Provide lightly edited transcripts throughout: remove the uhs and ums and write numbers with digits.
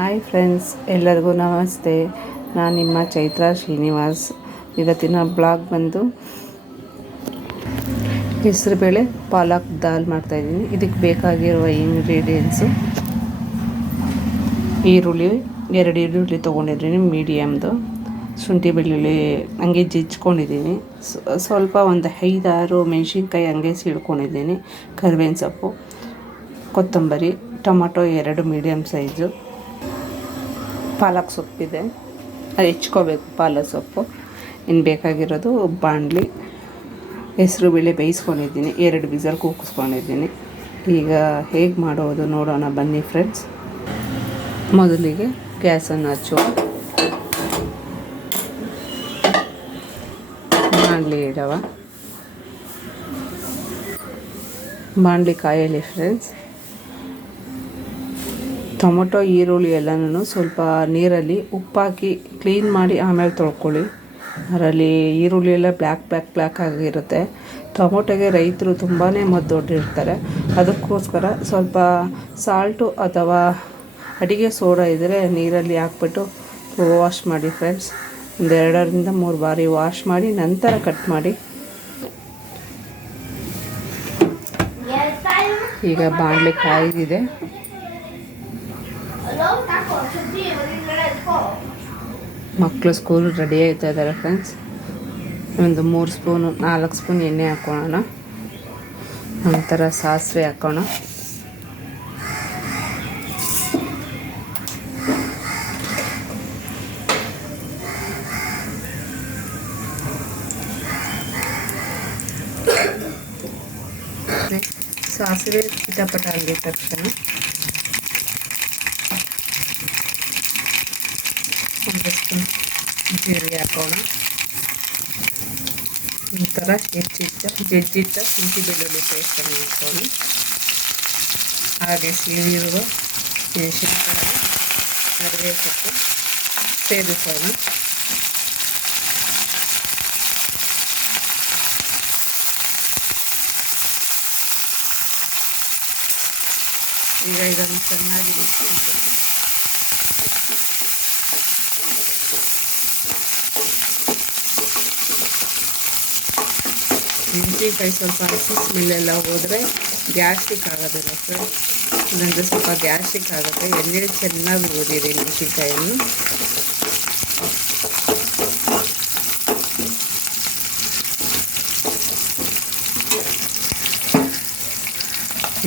Hi friends, ಎಲ್ಲರಿಗೂ ನಮಸ್ತೆ. ನಾನು ನಿಮ್ಮ ಚೈತ್ರ ಶ್ರೀನಿವಾಸ್. ಇವತ್ತಿನ ಬ್ಲಾಗ್ ಬಂದು ಹೆಸರುಬೇಳೆ ಪಾಲಕ್ ದಾಲ್ ಮಾಡ್ತಾಯಿದ್ದೀನಿ. ಇದಕ್ಕೆ ಬೇಕಾಗಿರುವ ಇಂಗ್ರೀಡಿಯೆಂಟ್ಸು: ಈರುಳ್ಳಿ 2 ಈರುಳ್ಳಿ ತೊಗೊಂಡಿದ್ದೀನಿ ಮೀಡಿಯಮ್ದು. ಶುಂಠಿ ಬೆಳ್ಳುಳ್ಳಿ ಹಂಗೆ ಜಜ್ಕೊಂಡಿದ್ದೀನಿ. ಸ್ವಲ್ಪ ಒಂದು 5-6 ಮೆಣಸಿನ್ಕಾಯಿ ಹಂಗೆ ಸೀಳ್ಕೊಂಡಿದ್ದೀನಿ. ಕರಿಬೇವಿನ ಸೊಪ್ಪು, ಕೊತ್ತಂಬರಿ, ಟೊಮಟೊ 2 ಮೀಡಿಯಮ್ ಸೈಜು, ಪಾಲಕ್ ಸೊಪ್ಪಿದೆ, ಅದು ಹೆಚ್ಕೋಬೇಕು ಪಾಲಕ್ ಸೊಪ್ಪು. ಇನ್ನು ಬೇಕಾಗಿರೋದು ಬಾಣಲಿ, ಹೆಸರುಬೇಳೆ ಬೇಯಿಸ್ಕೊಂಡಿದ್ದೀನಿ, 2 ವಿಸಲ್ ಕೂಗಿಸ್ಕೊಂಡಿದ್ದೀನಿ. ಈಗ ಹೇಗೆ ಮಾಡೋದು ನೋಡೋಣ ಬನ್ನಿ ಫ್ರೆಂಡ್ಸ್. ಮೊದಲಿಗೆ ಗ್ಯಾಸನ್ನು ಹಚ್ಚುವ, ಬಾಣಲಿ ಇಡವ, ಬಾಣಲಿ ಕಾಯಲಿ ಫ್ರೆಂಡ್ಸ್. ಟೊಮೊಟೊ ಈರುಳ್ಳಿ ಎಲ್ಲನೂ ಸ್ವಲ್ಪ ನೀರಲ್ಲಿ ಉಪ್ಪಾಕಿ ಕ್ಲೀನ್ ಮಾಡಿ ಆಮೇಲೆ ತೊಳ್ಕೊಳ್ಳಿ. ಅದರಲ್ಲಿ ಈರುಳ್ಳಿ ಎಲ್ಲ ಬ್ಲ್ಯಾಕ್ ಆಗಿರುತ್ತೆ. ಟೊಮೊಟೊಗೆ ರೈತರು ತುಂಬಾ ಮದ್ದೊಡ್ಡಿರ್ತಾರೆ. ಅದಕ್ಕೋಸ್ಕರ ಸ್ವಲ್ಪ ಸಾಲ್ಟು ಅಥವಾ ಅಡುಗೆ ಸೋಡಾ ಇದ್ದರೆ ನೀರಲ್ಲಿ ಹಾಕ್ಬಿಟ್ಟು ವಾಶ್ ಮಾಡಿ ಫ್ರೆಂಡ್ಸ್. ಒಂದು 2-3 ಬಾರಿ ವಾಶ್ ಮಾಡಿ ನಂತರ ಕಟ್ ಮಾಡಿ. ಈಗ ಬಾಣಲೆ ಕಾಯ್ದಿದೆ. ಮಕ್ಕಳು ಸ್ಕೂಲ್ ರೆಡಿ ಆಯ್ತಾ ಇದ್ದಾರೆ ಫ್ರೆಂಡ್ಸ್. ಒಂದು 3-4 ಸ್ಪೂನ್ ಎಣ್ಣೆ ಹಾಕೋಣ. ನಂತರ ಸಾಸಿವೆ ಹಾಕೋಣ. ಸಾಸಿವೆ ಚಿಟಪಟ ಆಗಿದ ತಕ್ಷಣ ಒಂದು ಸ್ಪೂನ್ ಜೀರಿಗೆ ಹಾಕೋಣ. ನಂತರ ಜಜ್ಜಿಟ್ಟ ಶುಂಠಿ ಬೆಳ್ಳುಳ್ಳಿ ಪೇಸ್ಟನ್ನು ಹಾಕೋಣ. ಹಾಗೆ ಸೀಳಿರುವ ಮೆಣಸಿನಕಾಯಿ, ಕರಿಬೇವು ಸೊಪ್ಪು ಸೇರಿಸೋಣ. ಈಗ ಇದನ್ನು ಚೆನ್ನಾಗಿ ಮಿಕ್ಸ್ ಮಾಡಬೇಕು. ಮೆಣಸಿನ್ಕಾಯಿ ಸ್ವಲ್ಪ ಹಸಿ ಸ್ಮೆಲ್ಲೆಲ್ಲ ಹೋದರೆ ಗ್ಯಾಸ್ಟ್ರಿಕ್ ಆಗೋದಿಲ್ಲ ಸರ್. ಇಲ್ಲಾಂದರೆ ಸ್ವಲ್ಪ ಗ್ಯಾಸ್ಟ್ರಿಕ್ ಆಗುತ್ತೆ. ಎಣ್ಣೆ ಚೆನ್ನಾಗಿ ಹುರಿಯಿರಿ ಮೆಣಸಿನ್ಕಾಯನ್ನು.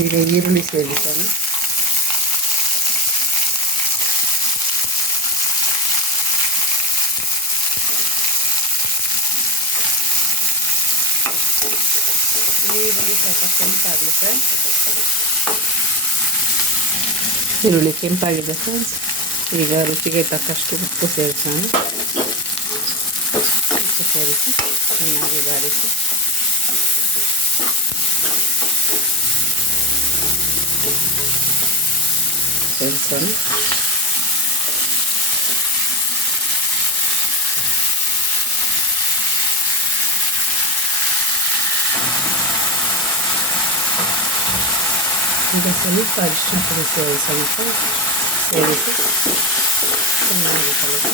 ಈಗ ಈರುಳ್ಳಿ ಸೇರಿಸೋಣ. ಈರುಳ್ಳಿ ಸ್ವಲ್ಪ ಕೆಂಪಾಗಲಿ ಫ್ರೆಂಡ್ಸ್. ಈರುಳ್ಳಿ ಕೆಂಪಾಗಿದೆ ಫ್ರೆಂಡ್ಸ್. ಈಗ ರುಚಿಗೆ ತಕ್ಕಷ್ಟು ಉಪ್ಪು ಸೇರಿಸೋಣ. ಉಪ್ಪು ಸೇರಿಸಿ ಚೆನ್ನಾಗಿ ಬಾಡಿಸಿ ಸೇರಿಸೋಣ. ಈಗ ಸ್ವಲ್ಪ ಅರಿಶಿನ ಪುಡಿ ಸೇರಿಸಿ ಚೆನ್ನಾಗಿ ಕಲಿಸಿ.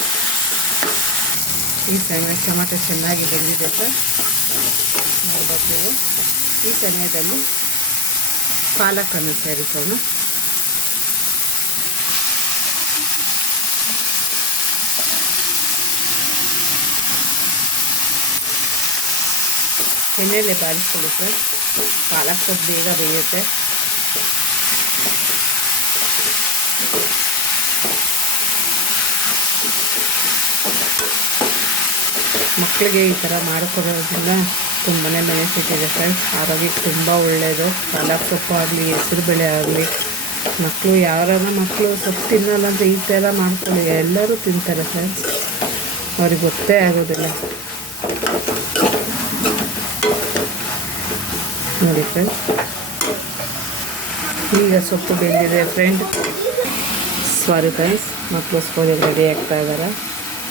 ಈ ಟೊಮೆಟೊ ಚೆನ್ನಾಗಿ ಬೆಂದಿದೆ ಸರ್, ನೋಡ್ಬೋದು. ಈ ಸಮಯದಲ್ಲಿ ಪಾಲಕನ್ನು ಸೇರಿಸೋಣ. ಎಣ್ಣೆಯಲ್ಲೇ ಬಾರಿಸ್ಕೊಳ್ಳಿ ಸರ್, ಪಾಲಕ್ ಸೊಪ್ಪು ಬೇಗ ಬೇಯುತ್ತೆ. ಮಕ್ಕಳಿಗೆ ಈ ಥರ ಮಾಡಿಕೊಡೋದ್ರಿಂದ ತುಂಬಾ ಬೆನಿಫಿಟ್ ಇದೆ ಫ್ರೆಂಡ್ಸ್. ಆರೋಗ್ಯಕ್ಕೆ ತುಂಬ ಒಳ್ಳೆಯದು. ಪಾಲಕ್ ಸೊಪ್ಪು ಆಗಲಿ, ಹೆಸರುಬೇಳೆ ಆಗಲಿ, ಮಕ್ಕಳು ಸೊಪ್ಪು ತಿನ್ನಲ್ಲ ಅಂತ ಈ ಥರ ಮಾಡ್ಕೊಳ್ಳಿ. ಎಲ್ಲರೂ ತಿಂತಾರೆ ಫ್ರೆಂಡ್ಸ್, ಅವ್ರಿಗೆ ಗೊತ್ತೇ ಆಗೋದಿಲ್ಲ. ನೋಡಿ ಫ್ರೆಂಡ್ಸ್, ಈಗ ಸೊಪ್ಪು ಬೆಂದಿದೆ ಫ್ರೆಂಡ್ಸ್. ಮಕ್ಕಳು ಸ್ಕೂಲಿಗೆ ರೆಡಿ ಆಗ್ತಾ ಇದ್ದಾರೆ.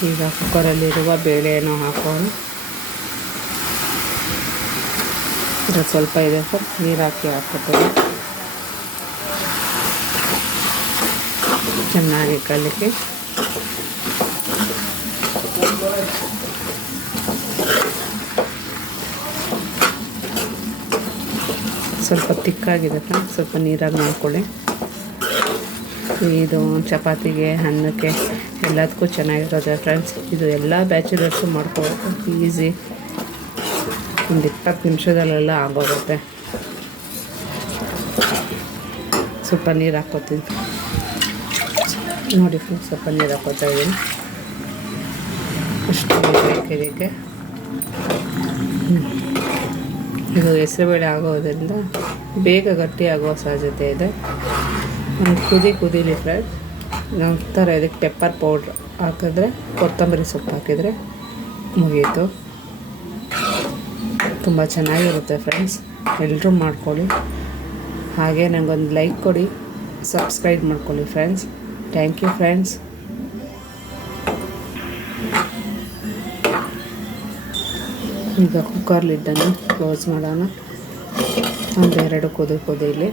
ಈಗ ಕುಕ್ಕರಲ್ಲಿರುವ ಬೇಳೆಯನ್ನು ಹಾಕೋಣ. ಸ್ವಲ್ಪ ಇದೆ ಸರ್, ನೀರು ಹಾಕ್ಕೊತೀನಿ. ಚೆನ್ನಾಗಿ ಕಲಕಿ ಸ್ವಲ್ಪ ತಿಕ್ಕಾಗಿದೆ ಫ್ರೆಂಡ್ಸ್, ಸ್ವಲ್ಪ ನೀರಾಗಿ ಮಾಡ್ಕೊಳ್ಳಿ. ಇದು ಚಪಾತಿಗೆ, ಅನ್ನಕ್ಕೆ ಎಲ್ಲದಕ್ಕೂ ಚೆನ್ನಾಗಿರುತ್ತೆ ಫ್ರೆಂಡ್ಸ್. ಇದು ಎಲ್ಲ ಬ್ಯಾಚುಲರ್ಸು ಮಾಡ್ಕೋಬೇಕು, ಈಸಿ. ಒಂದು 20 ನಿಮಿಷದಲ್ಲೆಲ್ಲ ಆಗೋಗುತ್ತೆ. ಸ್ವಲ್ಪ ನೀರು ಹಾಕ್ಕೋತೀನಿ ನೋಡಿ ಫ್ರೆಂಡ್ಸ್, ಸ್ವಲ್ಪ ನೀರು ಹಾಕ್ಕೋತಾ ಇದ್ದೀನಿ. ಅಷ್ಟು ಬೇಕು ಇದಕ್ಕೆ. ಇದು ಹೆಸರುಬೇಳೆ ಆಗೋದ್ರಿಂದ ಬೇಗ ಗಟ್ಟಿ ಆಗುವ ಸಾಧ್ಯತೆ ಇದೆ. ಒಂದು ಕುದೀಲಿ ಫ್ರೆಂಡ್ಸ್. ನಂತರ ಇದಕ್ಕೆ ಪೆಪ್ಪರ್ ಪೌಡ್ರ್ ಹಾಕಿದ್ರೆ, ಕೊತ್ತಂಬರಿ ಸೊಪ್ಪು ಹಾಕಿದರೆ ಮುಗೀತು. ತುಂಬ ಚೆನ್ನಾಗಿರುತ್ತೆ ಫ್ರೆಂಡ್ಸ್, ಎಲ್ಲರೂ ಮಾಡ್ಕೊಳ್ಳಿ. ಹಾಗೆ ನನಗೊಂದು ಲೈಕ್ ಕೊಡಿ, ಸಬ್ಸ್ಕ್ರೈಬ್ ಮಾಡ್ಕೊಳ್ಳಿ ಫ್ರೆಂಡ್ಸ್. Thank you friends. ಈಗ ಕುಕ್ಕರ್ ಲಿಡ್ಡನ್ನು ಕ್ಲೋಸ್ ಮಾಡೋಣ. ಒಂದೆರಡು ಕುದೀಲಿ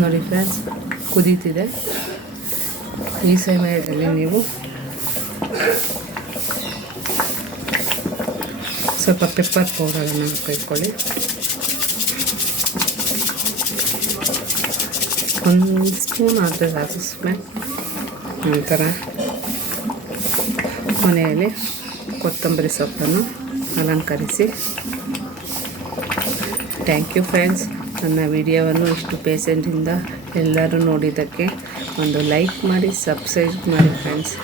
ನೋಡಿ ಫ್ರೆಂಡ್ಸ್, ಕುದೀತಿದೆ. ಈ ಸಮಯದಲ್ಲಿ ನೀವು ಸ್ವಲ್ಪ ಪೆಪ್ಪರ್ ಪೌಡರನ್ನು ಹಾಕಿಕೊಳ್ಳಿ. ಒಂದು ಸ್ಪೂನ್ ಆದರೆ ಸಾಕು ಸ್ಪೂನ್. ನಂತರ ಕೊನೆಯಲ್ಲಿ ಕೊತ್ತಂಬರಿ ಸೊಪ್ಪನ್ನು ಅಲಂಕರಿಸಿ. Thank you friends. ನನ್ನ ವಿಡಿಯೋವನ್ನು ಇಷ್ಟು ಪೇಷೆಂಟಿಂದ ಎಲ್ಲರೂ ನೋಡಿದ್ದಕ್ಕೆ ಒಂದು ಲೈಕ್ ಮಾಡಿ, ಸಬ್ಸ್ಕ್ರೈಬ್ ಮಾಡಿ ಫ್ರೆಂಡ್ಸ್.